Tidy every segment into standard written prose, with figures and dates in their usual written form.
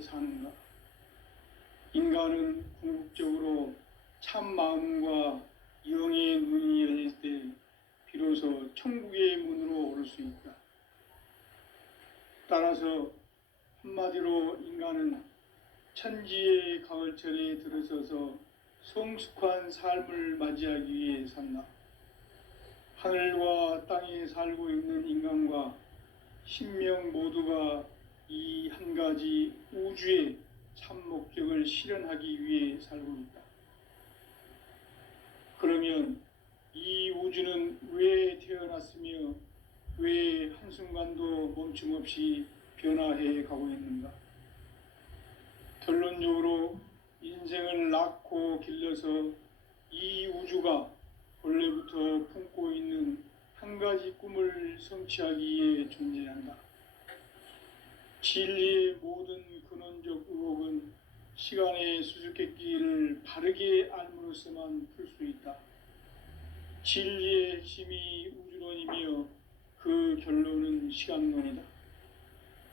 어떻게 사는가? 인간은 궁극적으로 참 마음과 영의 눈이 열릴 때 비로소 천국의 문으로 오를 수 있다. 따라서 한마디로 인간은 천지의 가을철에 들어서서 성숙한 삶을 맞이하기 위해 산다. 하늘과 땅에 살고 있는 인간과 신명 모두가 이 한 가지 우주의 참 목적을 실현하기 위해 살고 있다. 그러면 이 우주는 왜 태어났으며 왜 한순간도 멈춤 없이 변화해 가고 있는가? 결론적으로 인생을 낳고 길러서 이 우주가 원래부터 품고 있는 한 가지 꿈을 성취하기 위해 존재한다. 진리의 모든 근원적 의혹은 시간의 수수께끼를 바르게 알므로써만 풀 수 있다. 진리의 핵심이 우주론이며 그 결론은 시간론이다.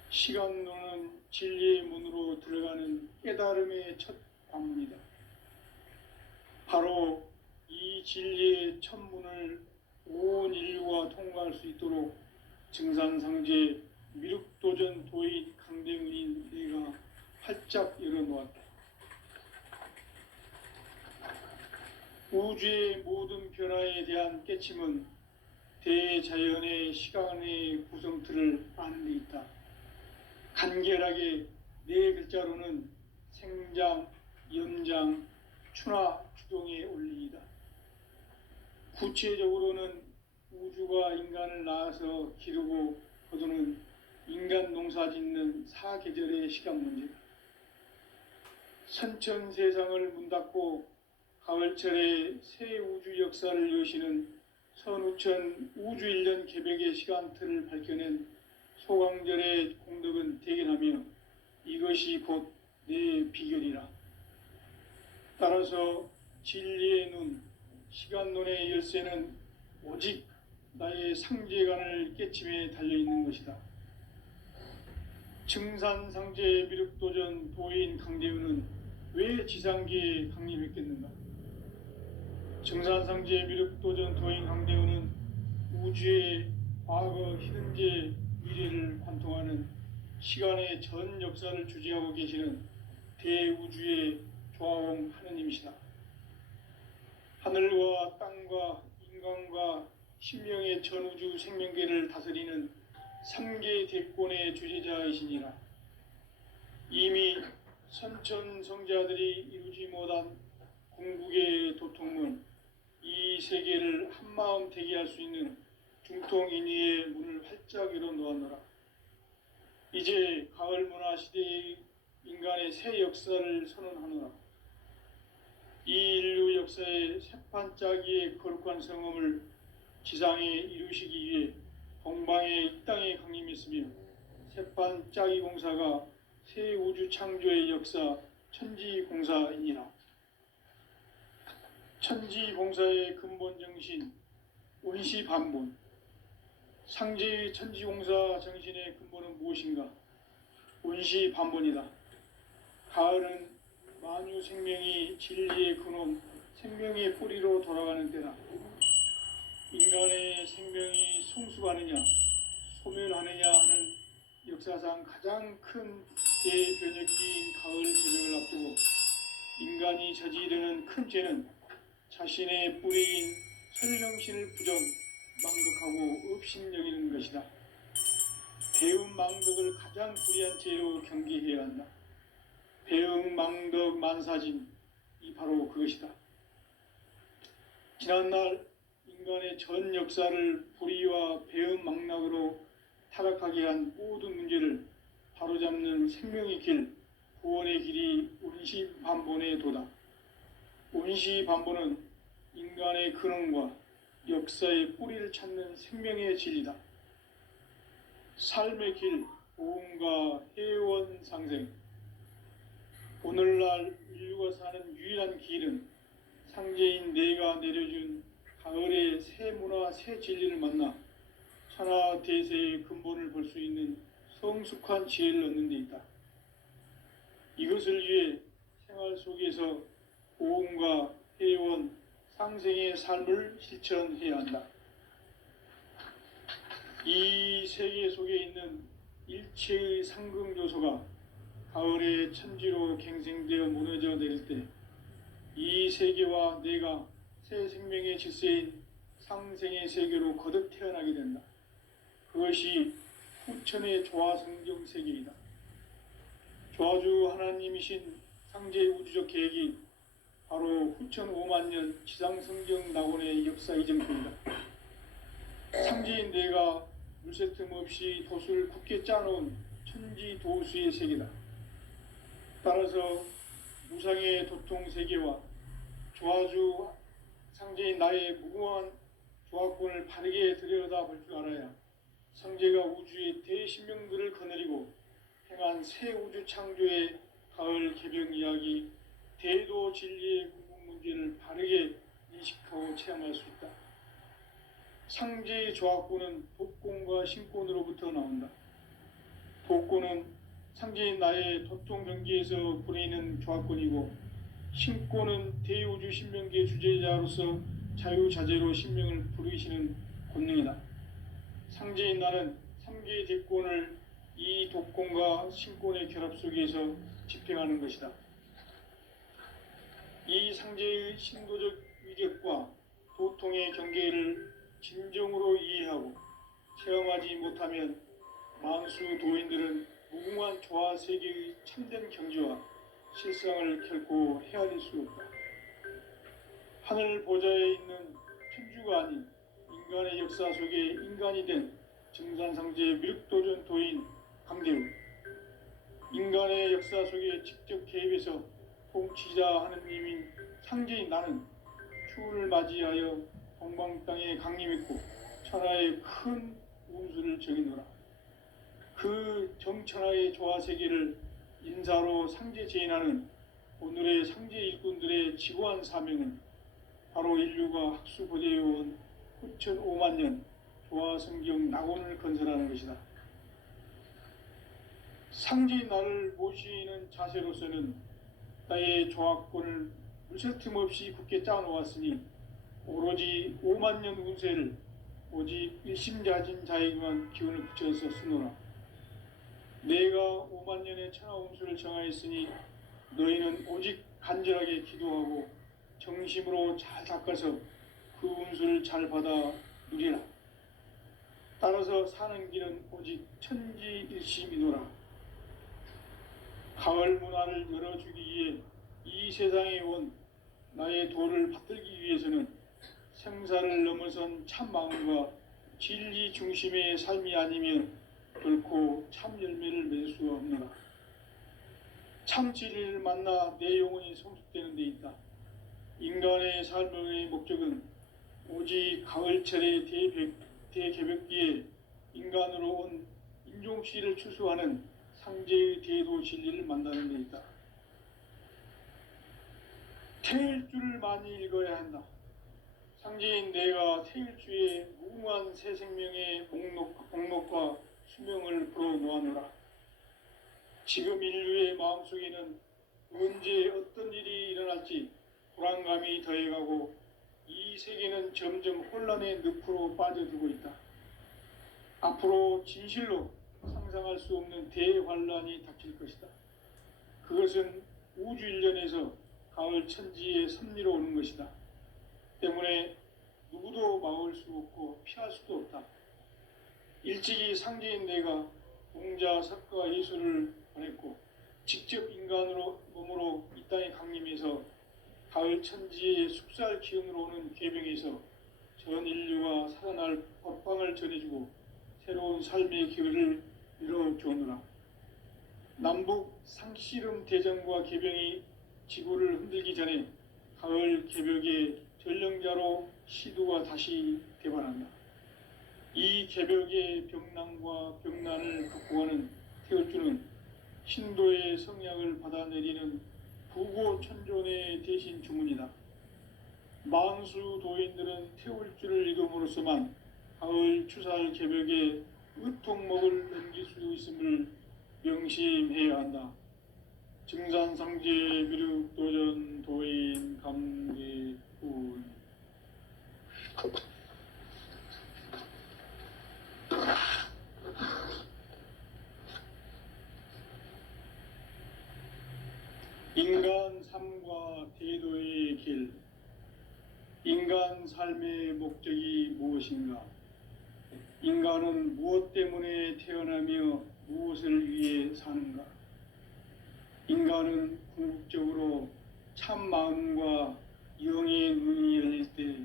시간론은 진리의 문으로 들어가는 깨달음의 첫 관문이다. 바로 이 진리의 첫 문을 온 인류가 통과할 수 있도록 증산상제 미륵도전 도인 강대은인 내가 활짝 열어놓았다. 우주의 모든 변화에 대한 깨침은 대자연의 시간의 구성틀을 아는 데 있다. 간결하게 네 글자로는 생장, 연장, 추나 추동의 원리이다. 구체적으로는 우주가 인간을 낳아서 기르고 거두는 인간 농사 짓는 사계절의 시간 문제다. 선천 세상을 문 닫고 가을철에 새 우주 역사를 여시는 선우천 우주 1년 개백의 시간틀을 밝혀낸 소강절의 공덕은 대견하며 이것이 곧 내 비결이라. 따라서 진리의 눈, 시간론의 열쇠는 오직 나의 상제관을 깨침에 달려있는 것이다. 증산상제 미륵도전 도인 강대우는 왜 지상계에 강림했겠는가? 증산상제 미륵도전 도인 강대우는 우주의 과거, 현재, 미래를 관통하는 시간의 전 역사를 주재하고 계시는 대우주의 조화원 하느님이시다. 하늘과 땅과 인간과 신명의 전우주 생명계를 다스리는 3계 대권의 주재자이시니라. 이미 선천성자들이 이루지 못한 궁극의 도통문, 이 세계를 한마음 되게 할 수 있는 중통인의의 문을 활짝 열어놓았노라. 이제 가을 문화 시대의 인간의 새 역사를 선언하노라. 이 인류 역사의 새판짜기의 거룩한 성음을 지상에 이루시기 위해 동방의 이 땅에 강림했으며 새판짜기 공사가 새 우주 창조의 역사 천지공사이니라. 천지공사의 근본 정신 원시반본, 상제의 천지공사 정신의 근본은 무엇인가? 원시반본이다. 가을은 만유 생명이 진리의 근원, 생명의 뿌리로 돌아가는 때다. 인간의 생명이 성숙하느냐, 소멸하느냐 하는 역사상 가장 큰 대변혁기인 가을 새벽을 앞두고 인간이 저지르는 큰 죄는 자신의 뿌리인 설령신을 부정, 망극하고 업신여기는 것이다. 배움 망덕을 가장 불의한 죄로 경계해야 한다. 배움 망덕 만사진, 이 바로 그것이다. 지난날 인간의 전 역사를 불의와 배움 망락으로 타락하게 한 모든 문제를 바로잡는 생명의 길, 구원의 길이 원시반본의 도다. 원시반본은 인간의 근원과 역사의 뿌리를 찾는 생명의 진리다. 삶의 길, 보험과 해원 상생. 오늘날 인류가 사는 유일한 길은 상제인 내가 내려준 가을의 새 문화, 새 진리를 만나 천하 대세의 근본을 볼 수 있는 성숙한 지혜를 얻는 데 있다. 이것을 위해 생활 속에서 보험과 회원, 상생의 삶을 실천해야 한다. 이 세계 속에 있는 일체의 상금 요소가 가을의 천지로 갱생되어 무너져 내릴 때 이 세계와 내가 새 생명의 질서인 상생의 세계로 거듭 태어나게 된다. 그것이 후천의 조화성경 세계이다. 조화주 하나님이신 상제의 우주적 계획이 바로 후천 5만 년 지상성경 낙원의 역사 이정표이다. 상제인 내가 물새 틈 없이 도수를 굳게 짜놓은 천지 도수의 세계다. 따라서 무상의 도통 세계와 조화주 상제인 나의 무궁한 조화권을 바르게 들여다볼 줄 알아야 상제가 우주의 대신명들을 거느리고 행한 새 우주 창조의 가을 개벽 이야기, 대도 진리의 궁극 문제를 바르게 인식하고 체험할 수 있다. 상제의 조화권은 독권과 신권으로부터 나온다. 독권은 상제인 나의 도통 경계에서 부리는 조화권이고, 신권은 대우주 신명기의 주제자로서 자유자재로 신명을 부르시는 권능이다. 상제인 나는 3개의 대권을 이 독권과 신권의 결합 속에서 집행하는 것이다. 이 상제의 신도적 위력과 도통의 경계를 진정으로 이해하고 체험하지 못하면 만수 도인들은 무궁한 조화 세계의 참된 경지와 실상을 결코 헤아릴 수 없다. 하늘 보좌에 있는 천주가 아닌 인간의 역사 속에 인간이 된 증산상제의 미륵도전 도인 강대우, 인간의 역사 속에 직접 개입해서 통치자 하느님인 상제인 나는 추운을 맞이하여 동방 땅에 강림했고 천하의 큰 운수를 정해놓으라. 그 정천하의 조화 세계를 인사로 상제 제인하는 오늘의 상제 일꾼들의 지고한 사명은 바로 인류가 학수고대해온 후천 5만 년 조화성경 낙원을 건설하는 것이다. 상제인 나를 모시는 자세로서는 나의 조화권을 물샐 틈 없이 굳게 짜놓았으니 오로지 5만 년 운세를 오직 일심자진 자에게만 기운을 붙여서 쓰노라. 내가 5만 년의 천하 운수를 정하였으니 너희는 오직 간절하게 기도하고 정심으로 잘 닦아서 그 운수를 잘 받아 누리라. 따라서 사는 길은 오직 천지일심이노라. 가을 문화를 열어주기 위해 이 세상에 온 나의 도를 받들기 위해서는 생사를 넘어선 참 마음과 진리 중심의 삶이 아니면 결코 참 열매를 맺을 수가 없노라. 참 진리를 만나 내 영혼이 성숙되는 데 있다. 인간의 삶의 목적은 오직 가을철의 대개벽기에 인간으로 온 인종씨를 추수하는 상제의 대도 진리를 만나는 데 있다. 태일주를 많이 읽어야 한다. 상제인 내가 태일주의 무궁한 새 생명의 목록과 수명을 불어놓아노라. 지금 인류의 마음속에는 언제 어떤 일이 일어날지 불안감이 더해가고 이 세계는 점점 혼란의 늪으로 빠져들고 있다. 앞으로 진실로 상상할 수 없는 대환란이 닥칠 것이다. 그것은 우주 일련에서 가을 천지의 섭리로 오는 것이다. 때문에 누구도 막을 수 없고 피할 수도 없다. 일찍이 상제인 내가 공자, 석가, 예수를 보냈고 직접 인간으로 몸으로 이 땅에 강림해서 가을 천지의 숙살 기운으로 오는 계병에서 전 인류가 살아날 법방을 전해주고 새로운 삶의 기회를 열어주오느라. 남북 상씨름 대전과 계병이 지구를 흔들기 전에 가을 개벽의 전령자로 시두가 다시 개발한다. 이 개벽의 병난과 병난을 극복하는 태울주는 신도의 성약을 받아내리는 부고천존의 대신 주문이다. 만수 도인들은 태울주를 읽음으로써만 가을 추살 개벽의 의통목을 넘길 수 있음을 명심해야 한다. 증산상제 미륵도전 도인 감리군. 인간 삶과 태도의 길. 인간 삶의 목적이 무엇인가? 인간은 무엇 때문에 태어나며 무엇을 위해 사는가? 인간은 궁극적으로 참 마음과 영의 눈이 열릴 때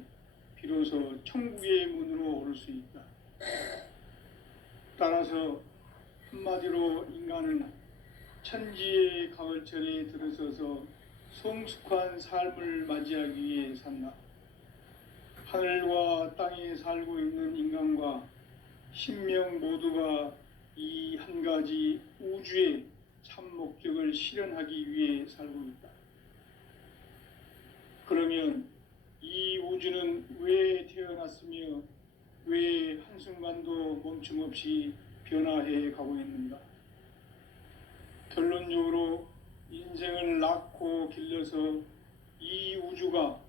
비로소 천국의 문으로 오를 수 있다. 따라서 한마디로 인간은 천지의 가을철에 들어서서 성숙한 삶을 맞이하기 위해 산다. 하늘과 땅에 살고 있는 인간과 신명 모두가 이 한 가지 우주의 참 목적을 실현하기 위해 살고 있다. 그러면 이 우주는 왜 태어났으며 왜 한순간도 멈춤없이 변화해 가고 있는가? 결론적으로 인생을 낳고 길러서 이 우주가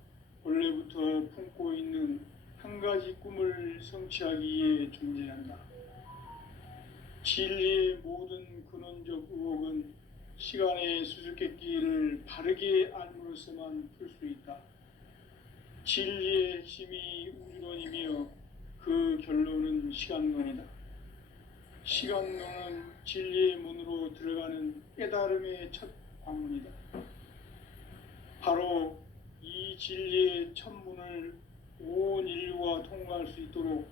원래부터 품고 있는 한 가지 꿈을 성취하기 위해 존재한다. 진리의 모든 근원적 의혹은 시간의 수수께끼를 바르게 알므로써만 풀 수 있다. 진리의 핵심이 우주론이며 그 결론은 시간론이다. 시간론은 진리의 문으로 들어가는 깨달음의 첫 관문이다. 바로 이 진리의 첫 문을 온 인류가 통과할 수 있도록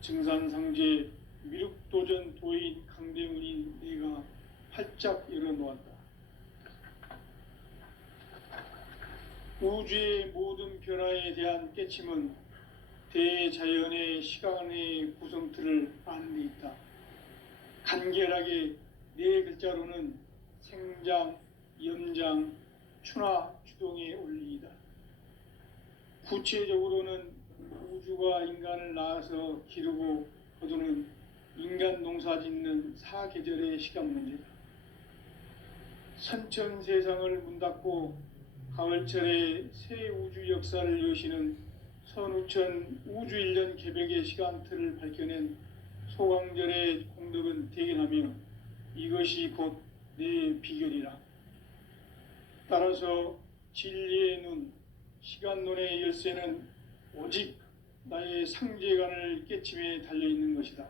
증산상제 미륵도전 도인 강대훈이 내가 활짝 열어놓았다. 우주의 모든 변화에 대한 깨침은 대자연의 시간의 구성틀을 아는 데 있다. 간결하게 네 글자로는 생장, 염장, 추나, 추동의 원리이다. 구체적으로는 우주가 인간을 낳아서 기르고 거두는 인간 농사 짓는 사계절의 시간 문제다. 선천 세상을 문 닫고 가을철에 새 우주 역사를 여시는 선우천 우주 1년 개벽의 시간틀을 밝혀낸 소강절의 공덕은 대견하며 이것이 곧 내 비결이라. 따라서 진리의 눈, 시간론의 열쇠는 오직 나의 상제관을 깨침에 달려있는 것이다.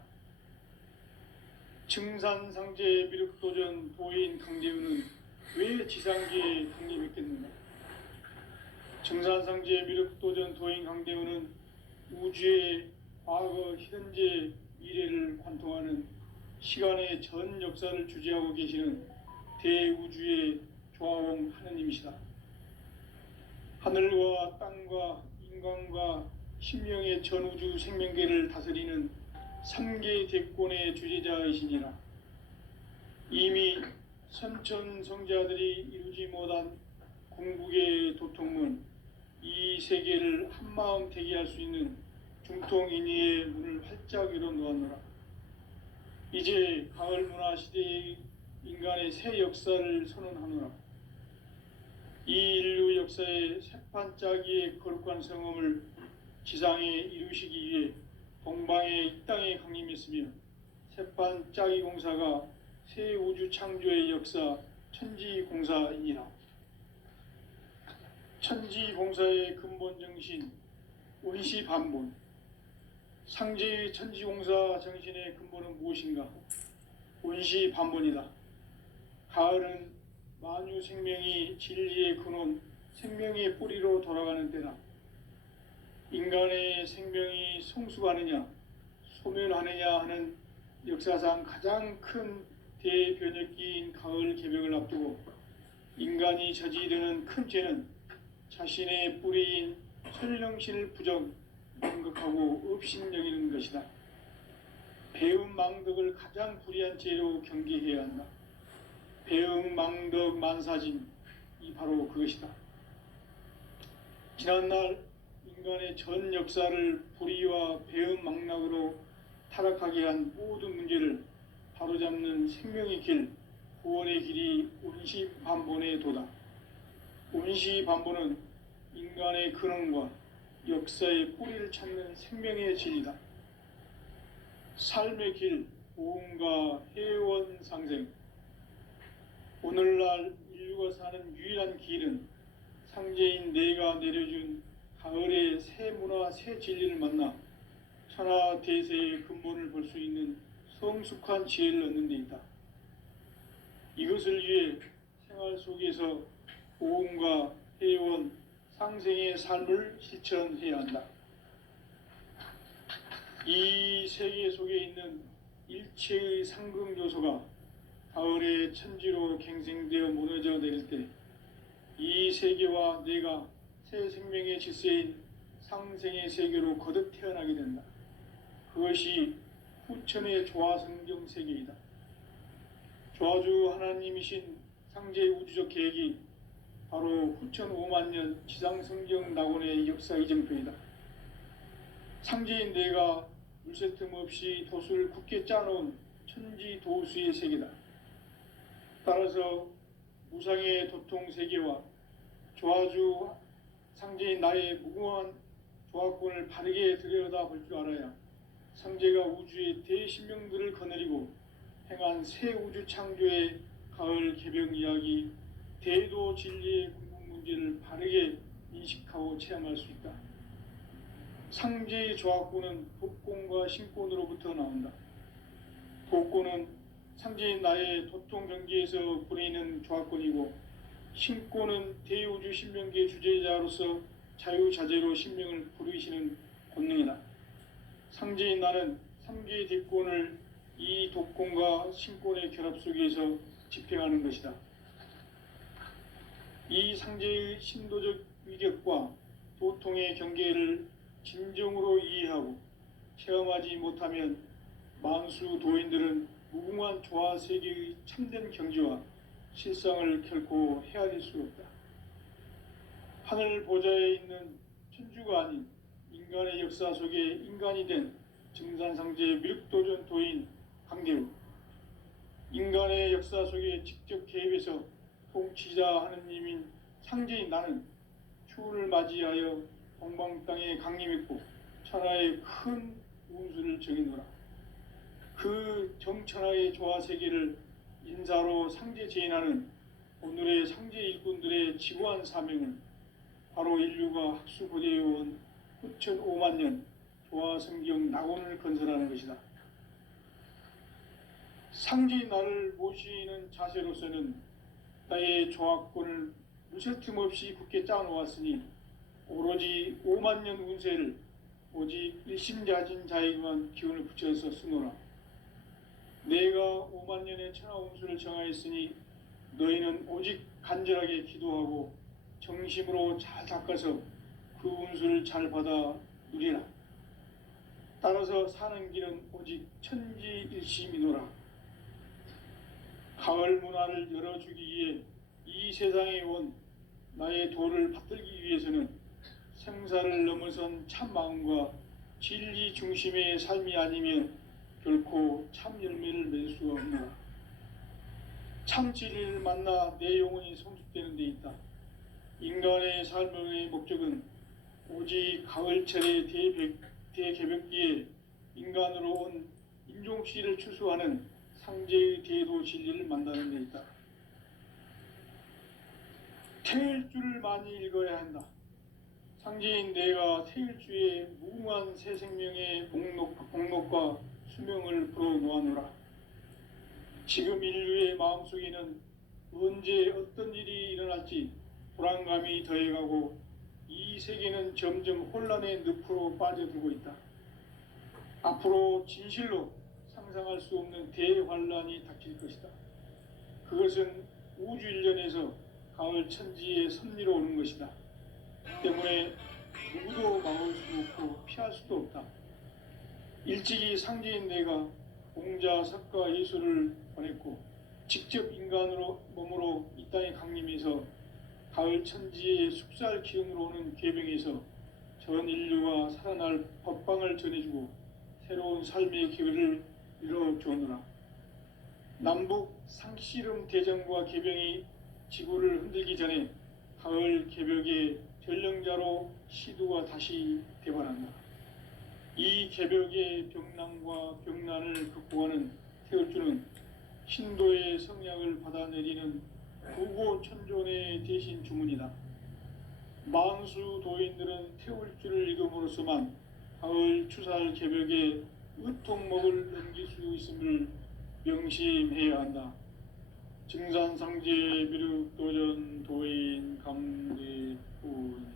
증산상제 미륵도전 도인 강대훈은 왜 지상계에 강림했겠는가? 증산상제 미륵도전 도인 강대훈은 우주의 과거, 현재, 미래를 관통하는 시간의 전 역사를 주재하고 계시는 대우주의 조화원 하느님이시다. 하늘과 땅과 인간과 신명의 전우주 생명계를 다스리는 3개 대권의 주재자이시니라. 이미 선천성자들이 이루지 못한 궁극의 도통문, 이 세계를 한마음 대기할 수 있는 중통인의의 문을 활짝 열어놓았노라. 이제 가을 문화 시대의 인간의 새 역사를 선언하노라. 이 인류 역사의 새판짜기의 거룩한 성험을 지상에 이루시기 위해 동방의 이 땅에 강림했으며 새판짜기 공사가 새 우주 창조의 역사 천지공사이니라. 천지공사의 근본 정신 원시반본. 상제의 천지공사 정신의 근본은 무엇인가? 원시반본이다. 가을은 만유 생명이 진리의 근원, 생명의 뿌리로 돌아가는 때다. 인간의 생명이 성숙하느냐, 소멸하느냐 하는 역사상 가장 큰 대변혁기인 가을 개벽을 앞두고 인간이 저지르는 큰 죄는 자신의 뿌리인 설령신을 부정, 망극하고 업신여기는 것이다. 배움 망덕을 가장 불의한 죄로 경계해야 한다. 배움 망덕 만사진, 이 바로 그것이다. 지난날 인간의 전 역사를 불의와 배움 망락으로 타락하게 한 모든 문제를 바로잡는 생명의 길, 구원의 길이 운시반본에 도다. 운시반본은 인간의 근원과 역사의 뿌리를 찾는 생명의 진리다. 삶의 길, 보험과 회원 상생. 오늘날 인류가 사는 유일한 길은 상제인 내가 내려준 가을의 새 문화, 새 진리를 만나 천하 대세의 근본을 볼 수 있는 성숙한 지혜를 얻는 데 있다. 이것을 위해 생활 속에서 보험과 회원, 상생의 삶을 실천해야 한다. 이 세계 속에 있는 일체의 상금 요소가 가을의 천지로 갱생되어 무너져 내릴 때 이 세계와 내가 새 생명의 질서인 상생의 세계로 거듭 태어나게 된다. 그것이 후천의 조화성경 세계이다. 조화주 하나님이신 상제의 우주적 계획이 바로 후천 5만 년 지상성경 낙원의 역사 이정표이다. 상제인 내가 물새 틈 없이 도수를 굳게 짜놓은 천지 도수의 세계다. 따라서 무상의 도통 세계와 조화주 상제인 나의 무궁한 조화권을 바르게 들여다볼 줄 알아야 상제가 우주의 대신명들을 거느리고 행한 새 우주 창조의 가을 개병 이야기, 대도 진리의 궁극 문제를 바르게 인식하고 체험할 수 있다. 상제의 조화권은 독권과 신권으로부터 나온다. 독권은 상제인 나의 도통 경계에서 부리는 조화권이고, 신권은 대우주 신명계의 주제자로서 자유자재로 신명을 부르시는 권능이다. 상제인 나는 3개의 뒷권을 이 독권과 신권의 결합 속에서 집행하는 것이다. 이 상제의 신도적 위격과 도통의 경계를 진정으로 이해하고 체험하지 못하면 만수 도인들은 무궁한 조화 세계의 참된 경지와 실상을 결코 헤아릴 수 없다. 하늘 보좌에 있는 천주가 아닌 인간의 역사 속에 인간이 된 증산상제의 밀도전 도인 강대우, 인간의 역사 속에 직접 개입해서 통치자 하느님인 상제인 나는 추운을 맞이하여 동방 땅에 강림했고 천하의 큰 운수를 정해노라. 그 정천하의 조화 세계를 인사로 상제 제인하는 오늘의 상제 일꾼들의 지고한 사명은 바로 인류가 학수고대해온 후천 5만 년 조화성경 낙원을 건설하는 것이다. 상제인 나를 모시는 자세로서는 나의 조화권을 무쇠틈 없이 굳게 짜놓았으니 오로지 5만 년 운세를 오직 일심자진 자에게만 기운을 붙여서 쓰노라. 내가 5만 년의 천하 운수를 정하였으니 너희는 오직 간절하게 기도하고 정심으로 잘 닦아서 그 운수를 잘 받아 누리라. 따라서 사는 길은 오직 천지일심이노라. 가을 문화를 열어주기 위해 이 세상에 온 나의 도를 받들기 위해서는 생사를 넘어선 참 마음과 진리 중심의 삶이 아니면 결코 참 열매를 맺을 수가 없노라. 참 진리를 만나 내 영혼이 성숙되는 데 있다. 인간의 삶의 목적은 오직 가을철의 대개벽기에 인간으로 온 인종씨를 추수하는 상제의 대도 진리를 만나는 데 있다. 태일주를 많이 읽어야 한다. 상제인 내가 태일주의 무궁한 새 생명의 목록과 수명을 풀어놓아노라. 지금 인류의 마음속에는 언제 어떤 일이 일어날지 불안감이 더해가고 이 세계는 점점 혼란의 늪으로 빠져들고 있다. 앞으로 진실로 상상할 수 없는 대환란이 닥칠 것이다. 그것은 우주 일련에서 가을 천지의 섭리로 오는 것이다. 때문에 누구도 막을 수 없고 피할 수도 없다. 일찍이 상제인 내가 공자, 석가, 예수를 보냈고 직접 인간으로 몸으로 이 땅에 강림해서 가을 천지의 숙살 기운으로 오는 계병에서 전 인류가 살아날 법방을 전해주고 새로운 삶의 기회를 이뤄주었노라. 남북 상씨름 대전과 개병이 지구를 흔들기 전에 가을 개벽의 전령자로 시두가 다시 대발한다. 이 개벽의 병난과 병난을 극복하는 태울주는 신도의 성약을 받아내리는 부고천존의 대신 주문이다. 만수 도인들은 태울주를 읽음으로써만 가을 추살 개벽의 의통목을 넘길 수 있음을 명심해야 한다. 증산상제 미륵도전 도인 강대훈.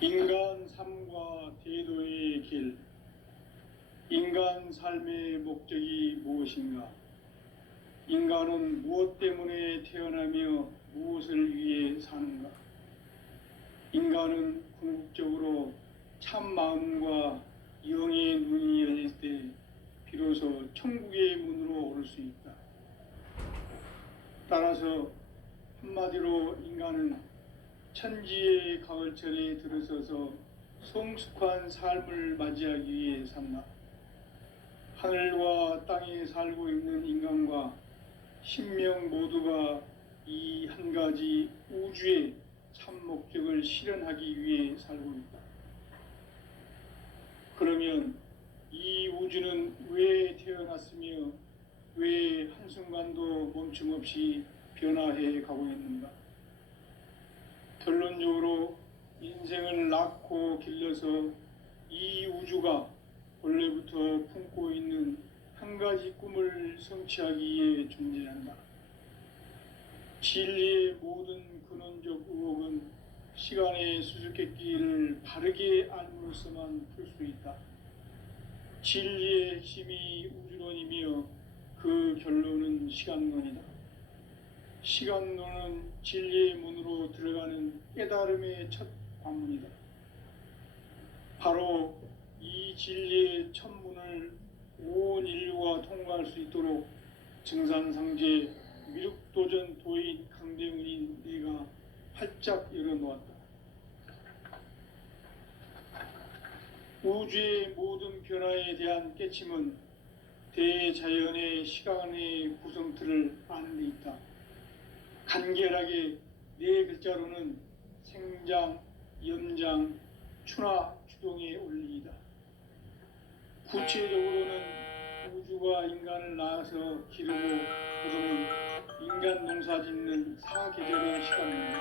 인간 삶과 대도의 길. 인간 삶의 목적이 무엇인가? 인간은 무엇 때문에 태어나며 무엇을 위해 사는가? 인간은 궁극적으로 참 마음과 영의 눈이 열릴 때 비로소 천국의 문으로 오를 수 있다. 따라서 한마디로 인간은 천지의 가을철에 들어서서 성숙한 삶을 맞이하기 위해 산다. 하늘과 땅에 살고 있는 인간과 신명 모두가 이 한 가지 우주의 참 목적을 실현하기 위해 살고 있다. 그러면 이 우주는 왜 태어났으며 왜 한순간도 멈춤 없이 변화해 가고 있는가? 결론적으로 인생을 낳고 길러서 이 우주가 원래부터 품고 있는 한 가지 꿈을 성취하기 위해 존재한다. 진리의 모든 근원적 의혹은 시간의 수수께끼를 바르게 알므로써만 풀 수 있다. 진리의 핵심이 우주론이며 그 결론은 시간론이다. 시간론은 진리의 문으로 들어가는 깨달음의 첫 관문이다. 바로 이 진리의 첫 문을 온 인류가 통과할 수 있도록 증산상제 미륵도전 도인 강대훈인 내가 활짝 열어놓았다. 우주의 모든 변화에 대한 깨침은 대자연의 시간의 구성틀을 아는 데 있다. 간결하게 네 글자로는 생장, 염장, 추나 추동의 원리이다. 구체적으로는 우주가 인간을 낳아서 기르고 구성은 인간 농사 짓는 사계절의 시간입니다.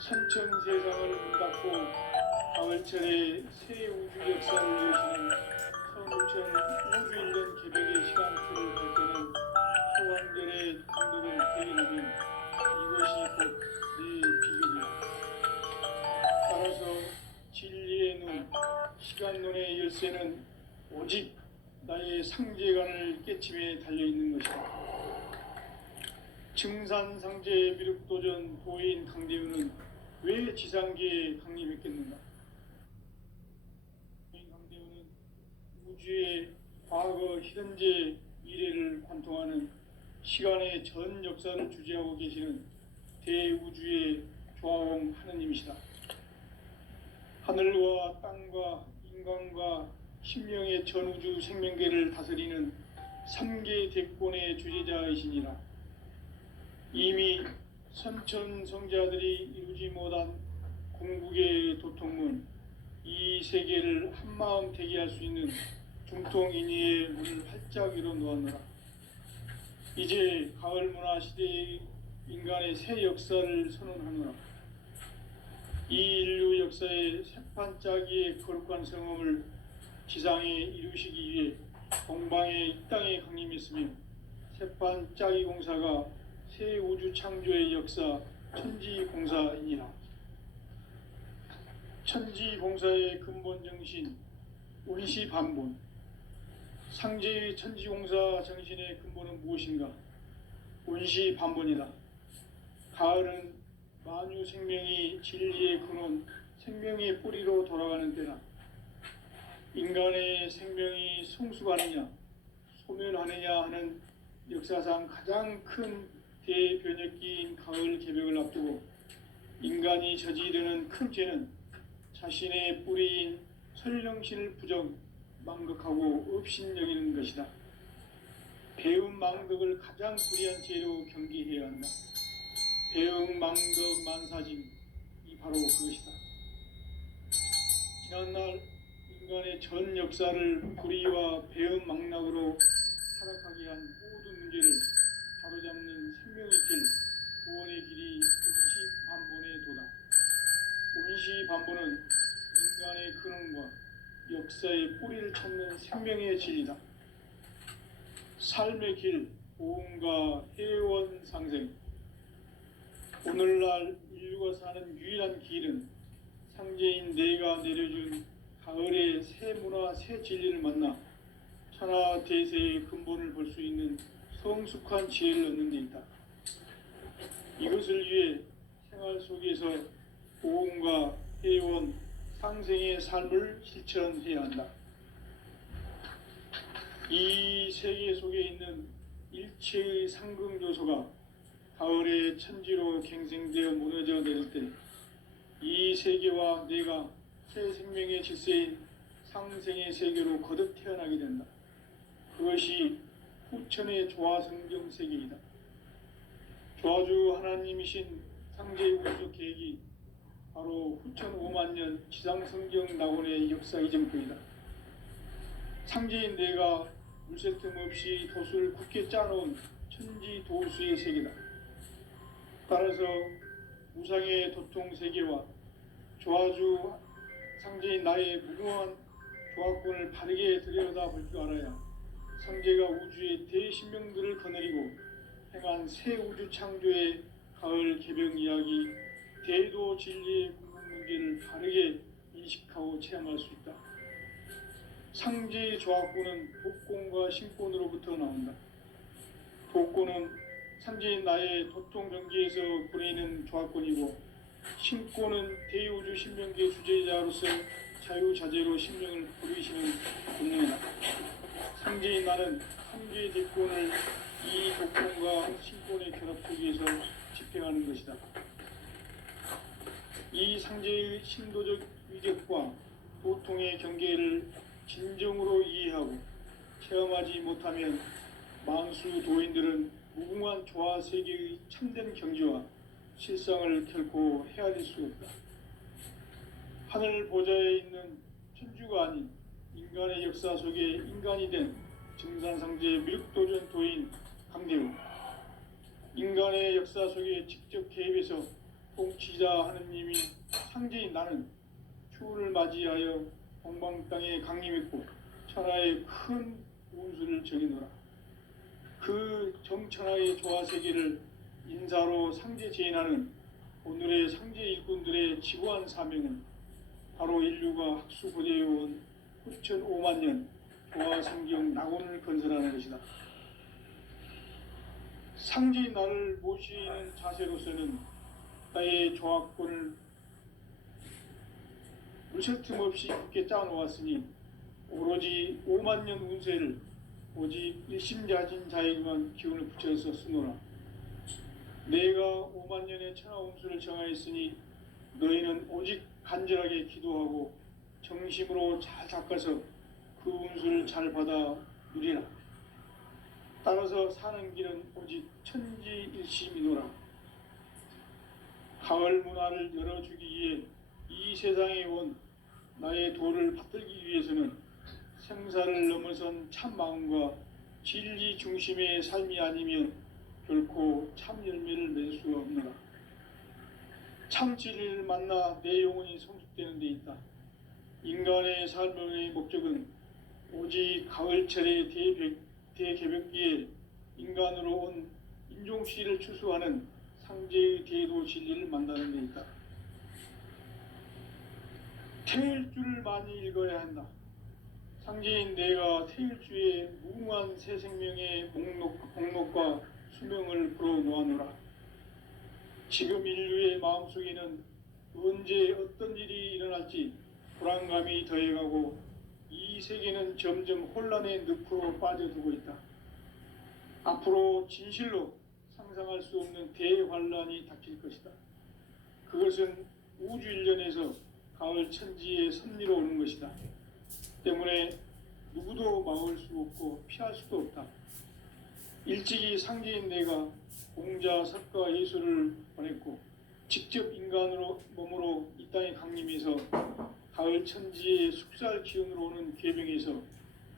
선천 세상을 문 닫고 가을철에 새 우주 역사를 여시는 서울천 우주 1년 개벽의 시간표를 볼 때는 소환결의 감독을 대기하면 이것이 곧 내 비결이다. 따라서 진리의 눈, 시간론의 열쇠는 오직 나의 상제관을 깨침에 달려있는 것이다. 증산상제 미륵도전 도인 강대훈은 왜 지상계에 강림했겠는가? 강대훈은 우주의 과거, 현재, 미래를 관통하는 시간의 전 역사를 주재하고 계시는 대우주의 조화원 하느님이시다. 하늘과 땅과 인간과 신명의 전우주 생명계를 다스리는 3계 대권의 주재자이시니라. 이미 선천성자들이 이루지 못한 궁극의 도통문, 이 세계를 한마음 되게 할 수 있는 중통인의의 문을 활짝 열어놓았노라. 이제 가을 문화 시대의 인간의 새 역사를 선언하노라. 이 인류 역사의 새판짜기의 거룩한 성험을 지상에 이루시기 위해 동방의 이 땅에 강림했으며 새판짜기 공사가 새 우주 창조의 역사 천지공사이니라. 천지공사의 근본 정신 운시반본. 상제의 천지공사 정신의 근본은 무엇인가? 운시반본이다. 가을은 만유 생명이 진리의 근원, 생명의 뿌리로 돌아가는 때다. 인간의 생명이 성숙하느냐, 소멸하느냐 하는 역사상 가장 큰 대변혁기인 가을 개벽을 앞두고 인간이 저지르는 큰 죄는 자신의 뿌리인 선령신을 부정, 망극하고 업신여기는 것이다. 배움 망덕을 가장 불의한 죄로 경계해야 한다. 배움 망덕 만사진, 이 바로 그것이다. 지난날 인간의 전 역사를 불의와 배움 망락으로 타락하게 한 모든 문제를 바로잡는 생명의 길, 구원의 길이 운시반본의 도다. 운시반본은 인간의 근원과 역사의 뿌리를 찾는 생명의 진리다. 삶의 길, 보험과 해원 상생. 오늘날 인류가 사는 유일한 길은 상제인 내가 내려준 가을의 새 문화, 새 진리를 만나 천하 대세의 근본을 볼 수 있는 성숙한 지혜를 얻는 데 있다. 이것을 위해 생활 속에서 보험과 해원, 상생의 삶을 실천해야 한다. 이 세계 속에 있는 일체의 상극 요소가 가을의 천지로 갱생되어 무너져 내릴 때 이 세계와 내가 새 생명의 질서인 상생의 세계로 거듭 태어나게 된다. 그것이 후천의 조화성경 세계이다. 조화주 하나님이신 상제의 우주적 계획이 바로 후천 5만 년 지상성경 낙원의 역사 이전부이다. 상제인 내가 물새 틈 없이 도수를 굳게 짜놓은 천지 도수의 세계다. 따라서 무상의 도통 세계와 조화주 상제인 나의 무궁한 조화권을 바르게 들여다볼 줄 알아야 상제가 우주의 대신명들을 거느리고 행한 새 우주 창조의 가을 개병 이야기, 대도 진리의 궁극 문제를 바르게 인식하고 체험할 수 있다. 상제의 조화권은 복권과 신권으로부터 나온다. 복권은 상제인 나의 도통 경계에서 보내는 조화권이고, 신권은 대우주 신명계 주제자로서 자유자재로 신명을 부르시는 본능이다. 상제인 나는 상제의 대권을 이 복권과 신권의 결합 속에서 집행하는 것이다. 이 상제의 신도적 위력과 도통의 경계를 진정으로 이해하고 체험하지 못하면 만수 도인들은 무궁한 조화 세계의 참된 경지와 실상을 결코 헤아릴 수 없다. 하늘 보좌에 있는 천주가 아닌 인간의 역사 속에 인간이 된 증산상제 밀국도전 도인 강대우, 인간의 역사 속에 직접 개입해서 통치자 하느님이 상제인 나는 추운을 맞이하여 동방 땅에 강림했고 천하의 큰 운수를 정해놓으라. 그 정천하의 조화 세계를 인사로 상제 제인하는 오늘의 상제 일꾼들의 지구한 사명은 바로 인류가 학수고대해온 후천 5만 년 조화 성경 낙원을 건설하는 것이다. 상제인 나를 모시는 자세로서는 나의 조화권을 물샐 틈 없이 굳게 짜놓았으니 오로지 5만 년 운세를 오직 일심자진 자에게만 기운을 붙여서 쓰노라. 내가 5만 년의 천하 운수를 정하였으니 너희는 오직 간절하게 기도하고 정심으로 잘 닦아서 그 운수를 잘 받아 누리라. 따라서 사는 길은 오직 천지일심이노라. 가을 문화를 열어주기 위해 이 세상에 온 나의 도를 받들기 위해서는 생사를 넘어선 참 마음과 진리 중심의 삶이 아니면 결코 참 열매를 맺을 수가 없노라. 참 진리를 만나 내 영혼이 성숙되는 데 있다. 인간의 삶의 목적은 오직 가을철의 대개벽기에 인간으로 온 인종씨를 추수하는 상제의 대도 진리를 만나는 데 있다. 태일주를 많이 읽어야 한다. 상제인 내가 태일주의 무궁한 새 생명의 목록과 수명을 불어놓아노라. 지금 인류의 마음속에는 언제 어떤 일이 일어날지 불안감이 더해가고 이 세계는 점점 혼란의 늪으로 빠져들고 있다. 앞으로 진실로 상상할 수 없는 대환란이 닥칠 것이다. 그것은 우주 일련에서 가을 천지의 섭리로 오는 것이다. 때문에 누구도 막을 수 없고 피할 수도 없다. 일찍이 상제인 내가 공자, 석가, 예수를 보냈고 직접 인간으로 몸으로 이 땅에 강림해서 가을 천지의 숙살 기운으로 오는 계병에서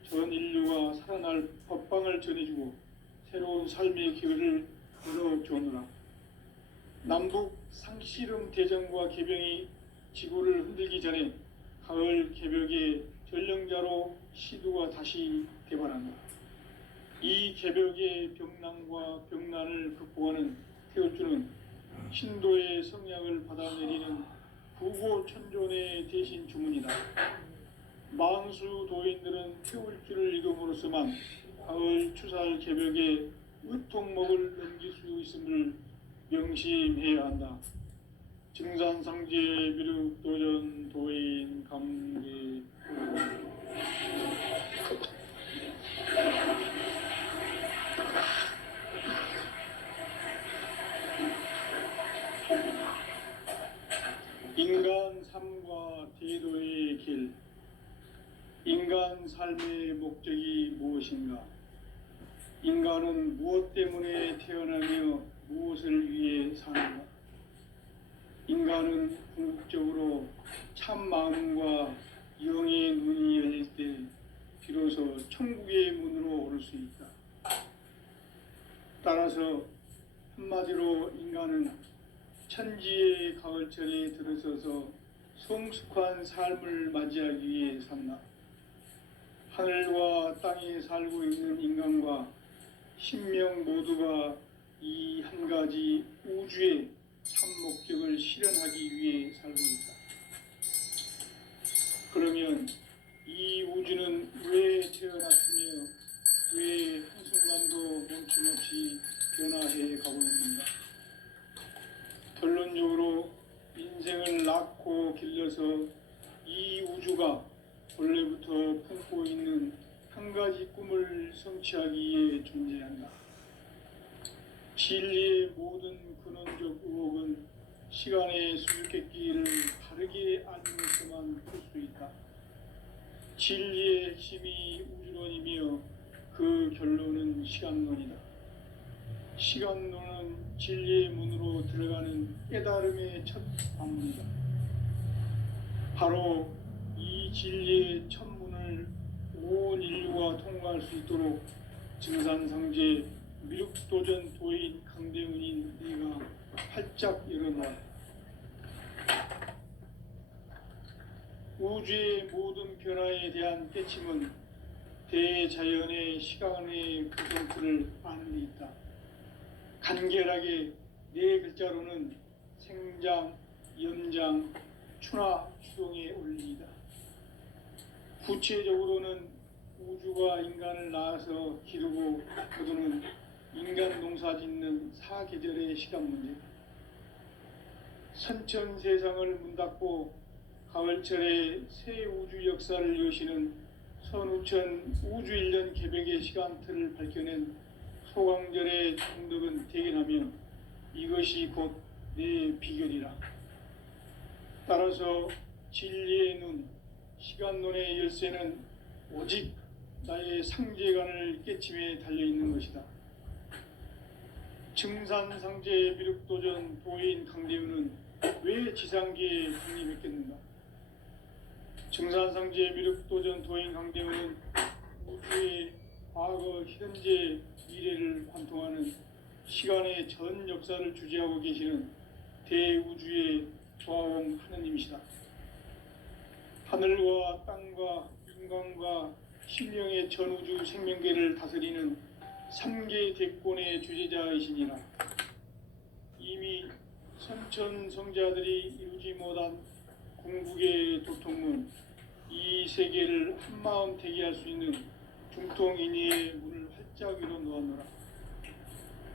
전 인류가 살아날 법방을 전해주고 새로운 삶의 기회를 열어주오노라. 남북 상씨름 대전과 계병이 지구를 흔들기 전에 가을 개벽의 전령자로 시두가 다시 개발한다. 이 개벽의 병난과 병난을 극복하는 태울주는 신도의 성약을 받아내리는 부고천존의 대신 주문이다. 망수 도인들은 태울주를 이름으로서만 가을 추살 개벽의 의통목을 넘길 수 있음을 명심해야 한다. 증산상제 미륵 도전 도인 감계 인간 삶과 대도의 길. 인간 삶의 목적이 무엇인가? 인간은 무엇 때문에 태어나며 무엇을 위해 사는가? 인간은 궁극적으로 참 마음과 영의 눈이 열릴 때 비로소 천국의 문으로 오를 수 있다. 따라서 한마디로 인간은 천지의 가을철에 들어서서 성숙한 삶을 맞이하기 위해 산다. 하늘과 땅에 살고 있는 인간과 신명 모두가 이 한 가지 우주의 참 목적을 실현하기 위해 살고 있다. 그러면 이 우주는 왜 태어났으며 왜 한순간도 멈춤없이 변화해 가고 있는가? 결론적으로 인생을 낳고 길러서 이 우주가 원래부터 품고 있는 한 가지 꿈을 성취하기 위해 존재한다. 진리의 모든 근원적 의혹은 시간의 수수께끼를 다르게 아니면서만 풀 수 있다. 진리의 핵심이 우주론이며 그 결론은 시간론이다. 시간론은 진리의 문으로 들어가는 깨달음의 첫 관문이다. 바로 이 진리의 첫 문을 온 인류가 통과할 수 있도록 증산상제 미륵도전 도인 강대훈인 네가 활짝 열어놓아. 우주의 모든 변화에 대한 깨침은 대자연의 시간의 구성틀을 아는 데 있다. 간결하게 네 글자로는 생장, 연장, 추나 추동의 원리이다. 구체적으로는 우주가 인간을 낳아서 기르고 거두는 인간 농사 짓는 사계절의 시간 문제. 선천 세상을 문닫고 가을철에 새 우주 역사를 여시는 선우천 우주 일년 개벽의 시간틀을 밝혀낸 소강절의 정덕은 대견하며 이것이 곧 내 비결이라. 따라서 진리의 눈, 시간론의 열쇠는 오직 나의 상제관을 깨침에 달려있는 것이다. 증산상제 미륵도전 도인 강대훈은 왜 지상계에 강림했겠는가? 증산상제 미륵도전 도인 강대훈은 우주의 과거, 현재, 미래를 관통하는 시간의 전 역사를 주재하고 계시는 대우주의 조화원 하느님이시다. 하늘과 땅과 인간과 신령의 전우주 생명계를 다스리는 3개 대권의 주제자이시니라. 이미 선천성자들이 이루지 못한 궁극의 도통문, 이 세계를 한마음 대기할 수 있는 중통인의의 문을 활짝 열어 놓았노라.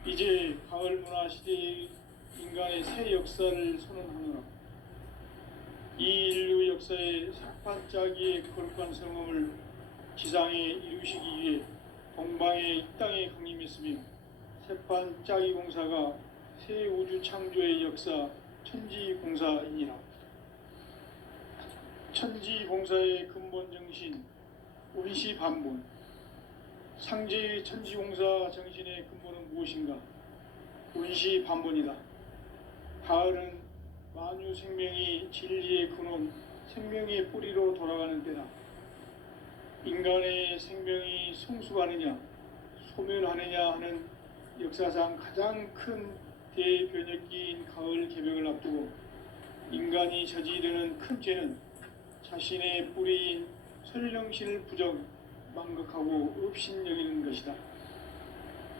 이제 가을 문화 시대의 인간의 새 역사를 선언하노라. 이 인류 역사의 석판짜기의 거룩한 성험을 지상에 이루시기 위해 동방의 이 땅에 강림했으며 새판 짜기 공사가 새 우주 창조의 역사, 천지봉사이니라. 천지봉사의 근본 정신, 운시반본. 상제의 천지봉사 정신의 근본은 무엇인가? 운시반본이다. 가을은 만유 생명이 진리의 근원, 생명의 뿌리로 돌아가는 때다. 인간의 생명이 성숙하느냐, 소멸하느냐 하는 역사상 가장 큰 대변혁기인 가을 개벽을 앞두고 인간이 저지르는 큰 죄는 자신의 뿌리인 설령신을 부정, 망각하고 업신여기는 것이다.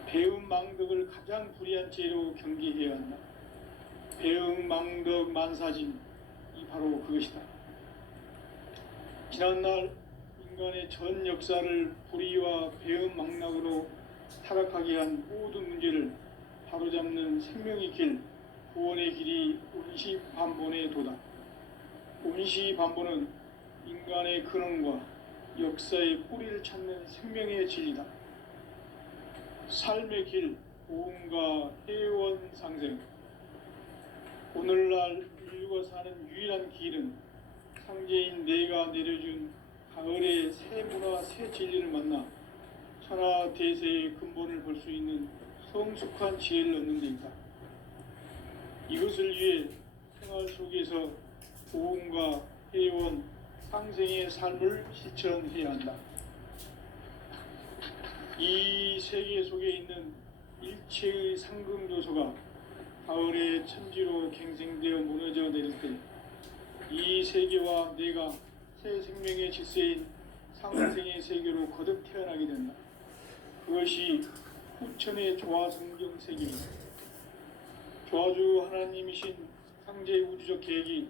배은망덕을 가장 불의한 죄로 경계해야 한다. 배은망덕 만사진이 바로 그것이다. 지난날 인간의 전 역사를 불의와 배은망락으로 타락하게 한 모든 문제를 바로잡는 생명의 길, 구원의 길이 운시반본의 도다. 운시반본은 인간의 근원과 역사의 뿌리를 찾는 생명의 진리다. 삶의 길, 고음과 해원 상생. 오늘날 인류가 사는 유일한 길은 상제인 내가 내려준 가을의 새 문화, 새 진리를 만나 천하 대세의 근본을 볼 수 있는 성숙한 지혜를 얻는 데 있다. 이것을 위해 생활 속에서 고음과 해원, 상생의 삶을 실천해야 한다. 이 세계 속에 있는 일체의 상금도서가 가을의 천지로 갱생되어 무너져 내릴 때 이 세계와 내가 새 생명의 질서인 상생의 세계로 거듭 태어나게 된다. 그것이 후천의 조화성경 세계입니다. 조화주 하나님이신 상제의 우주적 계획이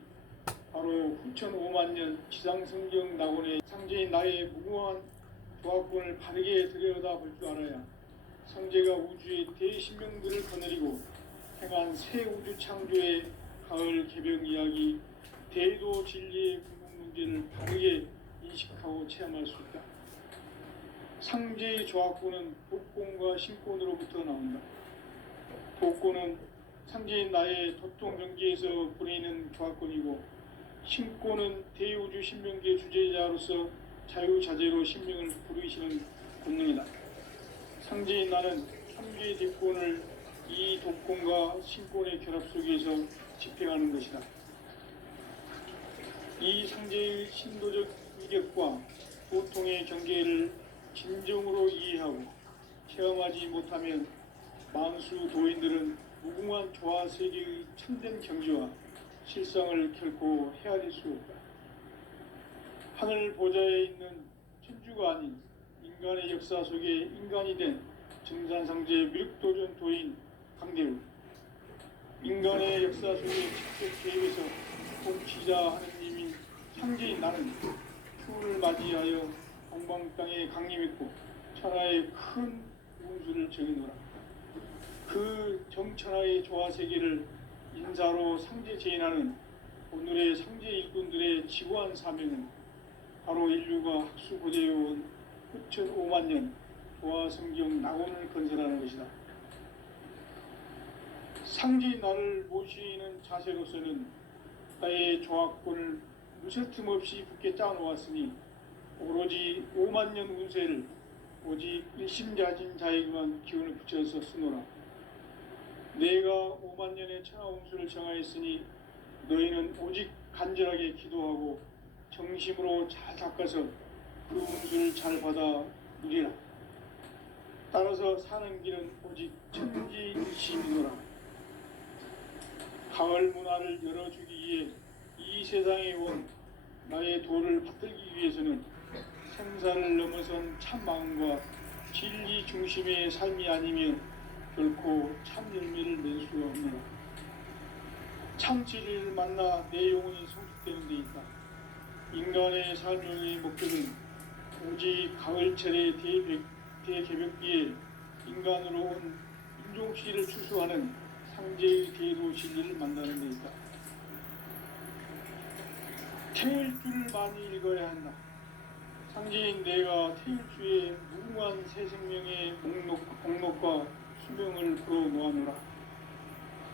바로 후천 5만 년 지상성경 낙원의 상제인 나의 무궁한 조합권을 바르게 들여다볼 줄 알아야 상제가 우주의 대신명들을 거느리고 행한 새 우주 창조의 가을 개벽 이야기, 대도 진리의 궁극 문제를 바르게 인식하고 체험할 수 있다. 상제의 조합권은 독권과 신권으로부터 나온다. 독권은 상제인 나의 도통경계에서 보내는 조합권이고, 신권은 대우주 신명계 주제자로서 자유자재로 신명을 부르시는 권능이다. 상제인 나는 삼계의 대권을 이 독권과 신권의 결합 속에서 집행하는 것이다. 이 상제의 신도적 위력과 보통의 경계를 진정으로 이해하고 체험하지 못하면 만수 도인들은 무궁한 조화 세계의 참된 경지와 실상을 결코 헤아릴 수 없다. 하늘 보좌에 있는 천주가 아닌 인간의 역사 속에 인간이 된 정산상제 미륵도전 도인 강대우, 인간의 역사 속에 직접 개입해서 통치자 하느님인 상제인 나는 추운을 맞이하여 동방 땅에 강림했고 천하의 큰 운수를 정해놓으라. 그 정천하의 조화 세계를 인사로 상제 제인하는 오늘의 상제 일꾼들의 지고한 사명은 바로 인류가 학수고대해온 후천 5만 년 조화 성경 낙원을 건설하는 것이다. 상제인 나를 모시는 자세로서는 나의 조합권을 무쇠틈 없이 굳게 짜놓았으니 오로지 5만 년 운세를 오직 일심자진 자에게만 기운을 붙여서 쓰노라. 내가 5만 년의 천하 운수를 정하였으니 너희는 오직 간절하게 기도하고 정심으로 잘 닦아서 그 운수를 잘 받아 누리라. 따라서 사는 길은 오직 천지일심이노라. 가을 문화를 열어주기 위해 이 세상에 온 나의 도를 받들기 위해서는 생사를 넘어선 참 마음과 진리 중심의 삶이 아니면 결코 참 열매를 낼 수가 없노라. 참 진리를 만나 내 영혼이 성숙되는 데 있다. 인간의 삶의 목적은 오직 가을철의 대개벽기에 인간으로 온 인종씨를 추수하는 상제의 대도 진리를 만나는 데 있다. 태일주를 많이 읽어야 한다. 상제인 내가 태일주의 무궁한 새 생명의 목록과 수명을 풀어 놓아노라.